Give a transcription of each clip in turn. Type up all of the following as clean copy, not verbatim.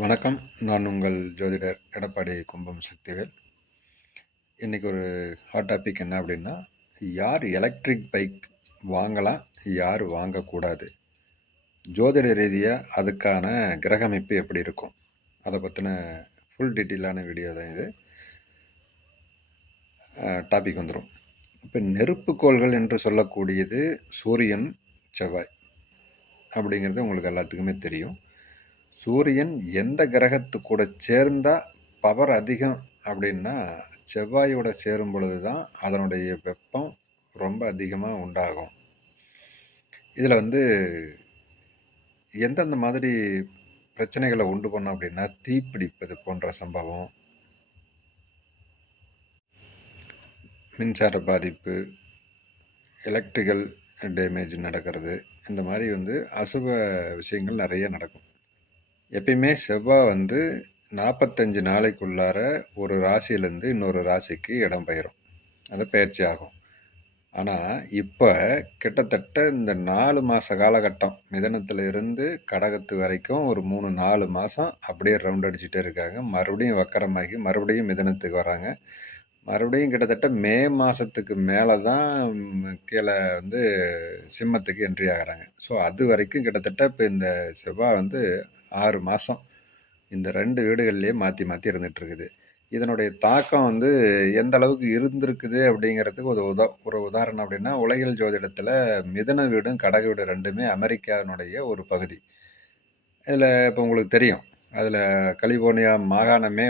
வணக்கம். நான் உங்கள் ஜோதிடர் எடப்பாடி கும்பம் சக்திவேல். இன்றைக்கி ஒரு ஹாட் டாபிக் என்ன அப்படின்னா, யார் எலக்ட்ரிக் பைக் வாங்கலாம், யார் வாங்கக்கூடாது, ஜோதிட ரீதியாக அதுக்கான கிரக அமைப்பு எப்படி இருக்கும், அதை பற்றின ஃபுல் டீட்டெயிலான வீடியோ தான் இது. டாபிக் வந்துடும். இப்போ நெருப்புக்கோள்கள் என்று சொல்லக்கூடியது சூரியன், செவ்வாய் அப்படிங்கிறது உங்களுக்கு எல்லாத்துக்குமே தெரியும். சூரியன் எந்த கிரகத்து கூட சேர்ந்தால் பவர் அதிகம் அப்படின்னா, செவ்வாயோட சேரும் பொழுது தான் அதனுடைய வெப்பம் ரொம்ப அதிகமாக உண்டாகும். இதில் எந்தெந்த மாதிரி பிரச்சனைகளை உண்டு பண்ணோம் அப்படின்னா, தீப்பிடிப்பது போன்ற சம்பவம், மின்சார பாதிப்பு, எலக்ட்ரிக்கல் டேமேஜ் நடக்கிறது, இந்த மாதிரி அசுப விஷயங்கள் நிறைய நடக்கும். எப்பயுமே செவ்வாய் 45 நாளைக்குள்ளார ஒரு ராசியிலேருந்து இன்னொரு ராசிக்கு இடம் பெயரும், அது பயிற்சி ஆகும். ஆனால் இப்போ கிட்டத்தட்ட இந்த 4 மாத காலகட்டம் மிதனத்தில் இருந்து கடகத்து வரைக்கும் ஒரு 3-4 மாதம் அப்படியே ரவுண்ட் அடிச்சுட்டே இருக்காங்க. மறுபடியும் வக்கரமாகி மறுபடியும் மிதனத்துக்கு வராங்க. மறுபடியும் கிட்டத்தட்ட மே மாதத்துக்கு மேலே தான் கீழே சிம்மத்துக்கு என்ட்ரி ஆகிறாங்க. ஸோ அது வரைக்கும் கிட்டத்தட்ட இப்போ இந்த செவ்வாய் 6 மாதம் இந்த 2 வீடுகள்லேயே மாற்றி மாற்றி இருந்துகிட்ருக்குது. இதனுடைய தாக்கம் எந்த அளவுக்கு இருந்திருக்குது அப்படிங்கிறதுக்கு ஒரு உதாரணம் அப்படின்னா, உலகியல் ஜோதிடத்தில் மிதன வீடும் கடக வீடு ரெண்டுமே அமெரிக்காவினுடைய ஒரு பகுதி. இதில் இப்போ உங்களுக்கு தெரியும், அதில் கலிஃபோர்னியா மாகாணமே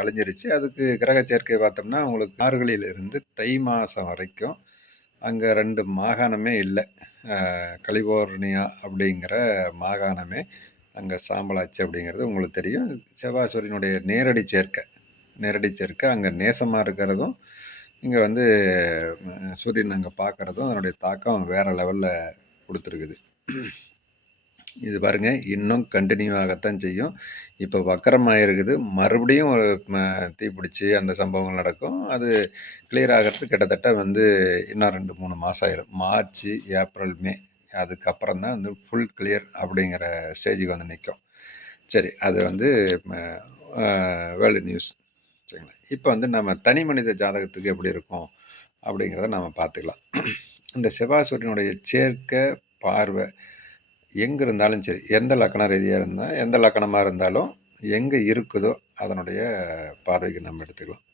அழிஞ்சிருச்சு. அதுக்கு கிரக சேர்க்கை பார்த்தோம்னா உங்களுக்கு மார்கழியிலிருந்து தை மாதம் வரைக்கும் அங்கே 2 மாகாணமே இல்லை. கலிஃபோர்னியா அப்படிங்கிற மாகாணமே அங்கே சாம்பலாச்சு அப்படிங்கிறது உங்களுக்கு தெரியும். செவ்வாய் சூரியனுடைய நேரடி சேர்க்கை அங்கே நேசமாக இருக்கிறதும், இங்கே சூரியன் அங்கே பார்க்குறதும் அதனுடைய தாக்கம் வேறு லெவலில் கொடுத்துருக்குது. இது பாருங்கள், இன்னும் கண்டினியூ ஆகத்தான் செய்யும். இப்போ வக்கரமாக இருக்குது, மறுபடியும் ஒரு தீப்பிடிச்சி அந்த சம்பவங்கள் நடக்கும். அது கிளியர் ஆகிறது கிட்டத்தட்ட இன்னும் 2-3 மாதம் ஆயிடும். மார்ச், ஏப்ரல், மே அதுக்கப்புறம் தான் ஃபுல் கிளியர் அப்படிங்கிற ஸ்டேஜுக்கு நிற்கும். சரி, அது வேர்ல்டு நியூஸ். சரிங்களா? இப்போ நம்ம தனி மனித ஜாதகத்துக்கு எப்படி இருக்கும் அப்படிங்கிறத நாம் பார்த்துக்கலாம். இந்த செவ்வாய் சூரியனுடைய சேர்க்கை பார்வை எங்கே இருந்தாலும் சரி, எந்த லக்கண ரீதியாக இருந்தால் எந்த லக்கணமாக இருந்தாலும் எங்கே இருக்குதோ அதனுடைய பார்வைக்கு நம்ம எடுத்துக்கலாம்.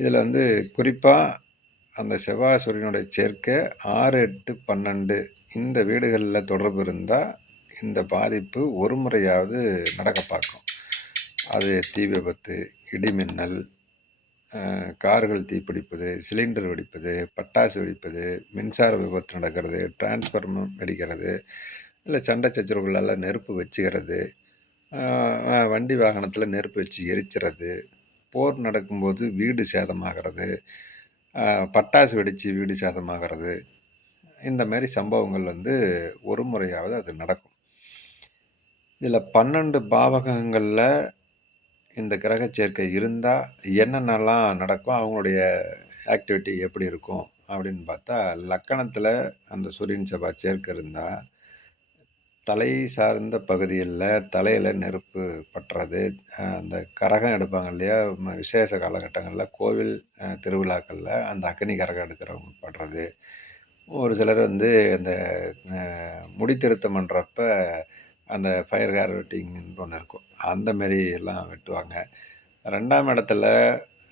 இதில் குறிப்பாக அந்த செவ்வாய் சூரியனுடைய சேர்க்கை 6, 8, 12 இந்த வீடுகளில் தொடர்பு இருந்தால் இந்த பாதிப்பு ஒரு முறையாவது நடக்க பார்க்கும். அது தீ விபத்து, இடிமின்னல், கார்கள் தீப்பிடிப்பது, சிலிண்டர் வெடிப்பது, பட்டாசு வெடிப்பது, மின்சார விபத்து நடக்கிறது, டிரான்ஸ்ஃபார்மர் வெடிக்கிறது, இல்லை சண்டை சச்சரவுகளால் நெருப்பு வச்சுக்கிறது, வண்டி வாகனத்தில் நெருப்பு வச்சு எரிச்சிறது, போர் நடக்கும்போது வீடு சேதமாகிறது, பட்டாசு வெடித்து வீடு சேதமாகிறது, இந்த மாதிரி சம்பவங்கள் ஒரு முறையாவது அது நடக்கும். இதில் 12 பாவகங்களில் இந்த கிரக சேர்க்கை இருந்தால் என்னென்னலாம் நடக்கும், அவங்களுடைய ஆக்டிவிட்டி எப்படி இருக்கும் அப்படின்னு பார்த்தா, லக்கணத்தில் அந்த சூரியன் செவ்வாய் சேர்க்கை இருந்தால் தலை சார்ந்த பகுதிகளில் தலையில் நெருப்பு பட்டுறது, அந்த கரகம் எடுப்பாங்க இல்லையா, விசேஷ காலகட்டங்களில் கோவில் திருவிழாக்களில் அந்த அக்னி கரகம் எடுக்கிறவங்க படுறது, ஒரு சிலர் அந்த முடித்திருத்தம் பண்ணுறப்ப அந்த ஃபயர் ஹார்வெட்டிங்னு ஒன்று இருக்கும், அந்த மாரி எல்லாம் வெட்டுவாங்க. 2ஆம் இடத்துல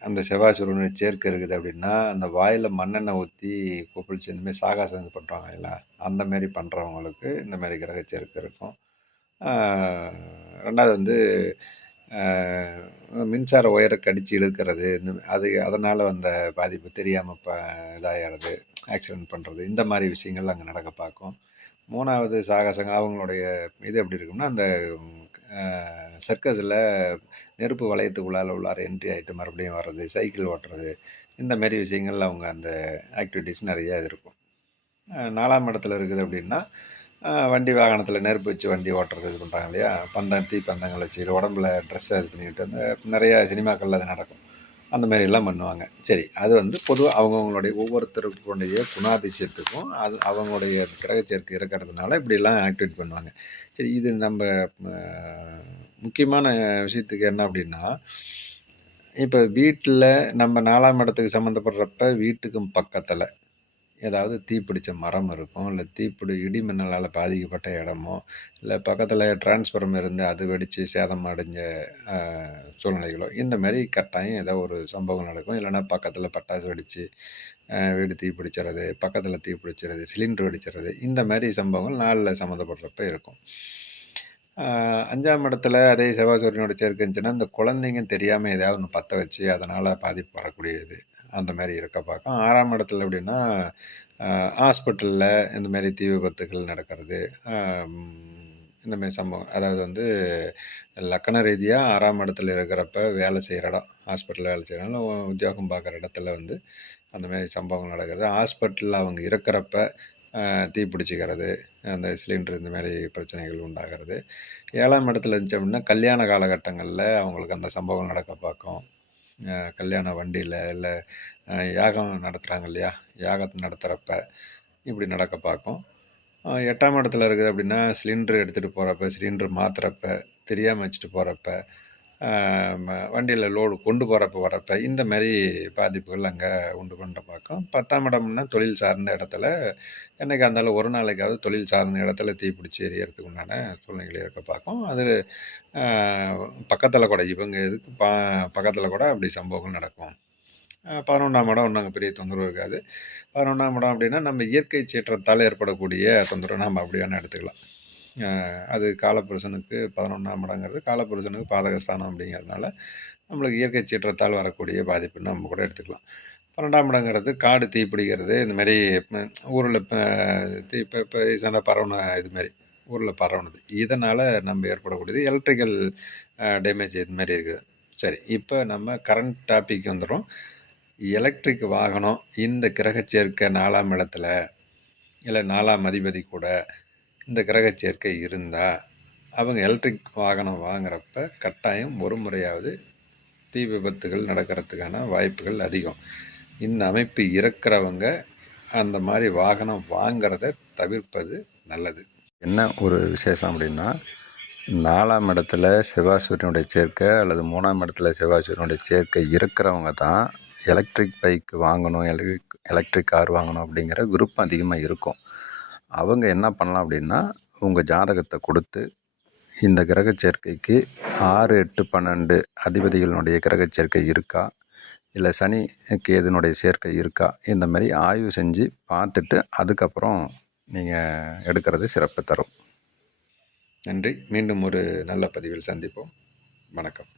அந்த செவ்வாய் சூரியனுடைய சேர்க்கை இருக்குது அப்படின்னா, அந்த வாயில் மண்ணெண்ணெய் ஊற்றி கொப்பளிச்சு இந்தமாரி சாகாசம் பண்ணுறாங்க இல்லை, அந்த மாரி பண்ணுறவங்களுக்கு இந்த மாதிரி கிரக சேர்க்கை இருக்கும். 2வது மின்சார ஒயரை கடித்து இழுக்கிறது, அதனால் வந்த பாதிப்பு தெரியாமல் இதாகிறது, ஆக்சிடெண்ட் பண்ணுறது, இந்த மாதிரி விஷயங்கள் அங்கே நடக்க பார்க்கும். 3வது சாகசங்கள் அவங்களுடைய இது எப்படி இருக்கும்னா, அந்த சர்க்கஸில் நெருப்பு வளையத்துக்குள்ளால் உள்ளார என்ட்ரி ஆகிட்டு மறுபடியும் வர்றது, சைக்கிள் ஓட்டுறது, இந்த மாரி விஷயங்கள் அவங்க அந்த ஆக்டிவிட்டீஸ் நிறையா இருக்கும். 4ஆம் இடத்துல இருக்குது அப்படின்னா, வண்டி வாகனத்தில் நெருப்பு வச்சு வண்டி ஓட்டுறது இது பண்ணுறாங்க இல்லையா, தீப்பந்தங்கள் வச்சு உடம்புல ட்ரெஸ்ஸை இது பண்ணிக்கிட்டு நிறையா சினிமாக்களில் அது நடக்கும். அந்த மாதிரிலாம் பண்ணுவாங்க. சரி, அது வந்து பொதுவாக அவங்கவுங்களுடைய ஒவ்வொருத்தருக்குடைய குணாதிசயத்துக்கும் அது அவங்களுடைய கிரக சேர்க்கை இருக்கிறதுனால இப்படிலாம் ஆக்டிவேட் பண்ணுவாங்க. சரி, இது நம்ம முக்கியமான விஷயத்துக்கு என்ன அப்படின்னா, இப்போ வீட்டில் நம்ம 4ஆம் இடத்துக்கு சம்மந்தப்படுறப்ப வீட்டுக்கும் பக்கத்தில் ஏதாவது தீப்பிடிச்ச மரம் இருக்கும், இல்லை இடி மின்னலால் பாதிக்கப்பட்ட இடமோ, இல்லை பக்கத்தில் டிரான்ஸ்ஃபார்மர் இருந்து அது வெடித்து சேதம் அடைஞ்ச சூழ்நிலைகளோ, இந்த மாதிரி கட்டாயம் ஏதோ ஒரு சம்பவம் நடக்கும். இல்லைன்னா பக்கத்தில் பட்டாசு வெடித்து வீடு தீப்பிடிச்சிறது, பக்கத்தில் தீப்பிடிச்சிறது, சிலிண்டர் வெடிச்சிறது, இந்த மாதிரி சம்பவங்கள் நாளில் சம்மந்தப்படுறப்ப இருக்கும். 5ஆம் இடத்துல அதே செவ்வாய் சூரியனோட சேர்க்கை இருந்துச்சுன்னா, இந்த குழந்தைங்க தெரியாமல் ஏதாவது ஒன்று பற்ற வச்சு அதனால் பாதிப்பு வரக்கூடியது, அந்த மாதிரி இருக்க பார்க்கும். 6ஆம் இடத்துல எப்படின்னா, ஹாஸ்பிட்டலில் இந்த மாதிரி தீ விபத்துகள் நடக்கிறது, இந்த மாதிரி சம்பவம். அதாவது வந்து லக்கண ரீதியாக 6ஆம் இடத்துல இருக்கிறப்ப வேலை செய்கிற இடம், ஹாஸ்பிட்டலில் வேலை செய்கிறாங்க, உத்தியோகம் பார்க்குற இடத்துல வந்து அந்த மாதிரி சம்பவங்கள் நடக்குது. ஹாஸ்பிட்டலில் அவங்க இருக்கிறப்ப தீ பிடிச்சிக்கிறது, அந்த சிலிண்டர் இந்த மாதிரி பிரச்சனைகள் உண்டாகிறது. 7ஆம் இடத்துல இருந்துச்சு அப்படின்னா கல்யாண காலகட்டங்களில் அவங்களுக்கு அந்த சம்பவம் நடக்க பார்க்கும். கல்யாண வண்டியில் இல்லை யாகம் நடத்துகிறாங்க இல்லையா, யாகத்தை நடத்துகிறப்ப இப்படி நடக்க பார்க்கும். 8ஆம் இடத்துல இருக்குது அப்படின்னா சிலிண்டர் எடுத்துகிட்டு போகிறப்ப, சிலிண்டர் மாற்றுறப்ப, தெரியாமல் வச்சுட்டு போகிறப்ப, வண்டியில் லோடு கொண்டு போகிறப்ப வரப்போ இந்த மாதிரி பாதிப்புகள் அங்கே உண்டு பண்ண பார்க்கும். 10ஆம் இடம்னா தொழில் சார்ந்த இடத்துல என்றைக்கா இருந்தாலும் ஒரு நாளைக்காவது தொழில் சார்ந்த இடத்துல தீப்பிடிச்சி எரியறதுக்கு உண்டான சூழ்நிலைகள் இருக்க பார்க்கும். அது பக்கத்தில் கூட இவங்க இதுக்கு பக்கத்தில் கூட அப்படி சம்பவங்கள் நடக்கும். 11ஆம் இடம் ஒன்றும் அங்கே பெரிய தொந்தரவு இருக்காது. 11ஆம் இடம் அப்படின்னா நம்ம இயற்கை சீற்றத்தால் ஏற்படக்கூடிய தொந்தரவு நம்ம அப்படி வேணால் எடுத்துக்கலாம். அது காலப்புருஷனுக்கு 11ஆம் இடங்கிறது காலப்புருஷனுக்கு பாதகஸ்தானம் அப்படிங்கிறதுனால நம்மளுக்கு இயற்கை சீற்றத்தால் வரக்கூடிய பாதிப்புன்னு நம்ம கூட எடுத்துக்கலாம். 12ஆம் இடங்கிறது காடு தீப்பிடிக்கிறது, இந்த மாதிரி ஊரில் இப்போ ரீசெண்டாக பரவுன இதுமாரி ஊரில் பரவுனது, இதனால் நம்ம ஏற்படக்கூடியது எலக்ட்ரிக்கல் டேமேஜ் இதுமாரி இருக்குது. சரி, இப்போ நம்ம கரண்ட் டாபிக் வந்துடும். எலக்ட்ரிக் வாகனம் இந்த கிரக சேர்க்கை 4ஆம் இடத்துல இல்லை 4ஆம் அதிபதி கூட இந்த கிரக சேர்க்கை இருந்தால் அவங்க எலக்ட்ரிக் வாகனம் வாங்குறப்ப கட்டாயம் ஒரு முறையாவது தீ விபத்துகள் நடக்கிறதுக்கான வாய்ப்புகள் அதிகம். இந்த அமைப்பு இருக்கிறவங்க அந்த மாதிரி வாகனம் வாங்கிறத தவிர்ப்பது நல்லது. என்ன ஒரு விசேஷம் அப்படின்னா, 4ஆம் இடத்துல செவ்வாய் சூரியனுடைய சேர்க்கை அல்லது 3ஆம் இடத்துல செவ்வாய் சூரியனுடைய சேர்க்கை இருக்கிறவங்க தான் எலக்ட்ரிக் பைக் வாங்கணும், எலக்ட்ரிக் கார் வாங்கணும் அப்படிங்கிற விருப்பம் அதிகமாக இருக்கும். அவங்க என்ன பண்ணலாம் அப்படின்னா, உங்கள் ஜாதகத்தை கொடுத்து இந்த கிரக சேர்க்கைக்கு 6, 8, 12 அதிபதிகளினுடைய கிரக சேர்க்கை இருக்கா, இல்லை சனி கேதுனுடைய சேர்க்கை இருக்கா, இந்த மாதிரி ஆய்வு செஞ்சு பார்த்துட்டு அதுக்கப்புறம் நீங்கள் எடுக்கிறது சிறப்பு தரும். நன்றி. மீண்டும் ஒரு நல்ல பதிவில் சந்திப்போம். வணக்கம்.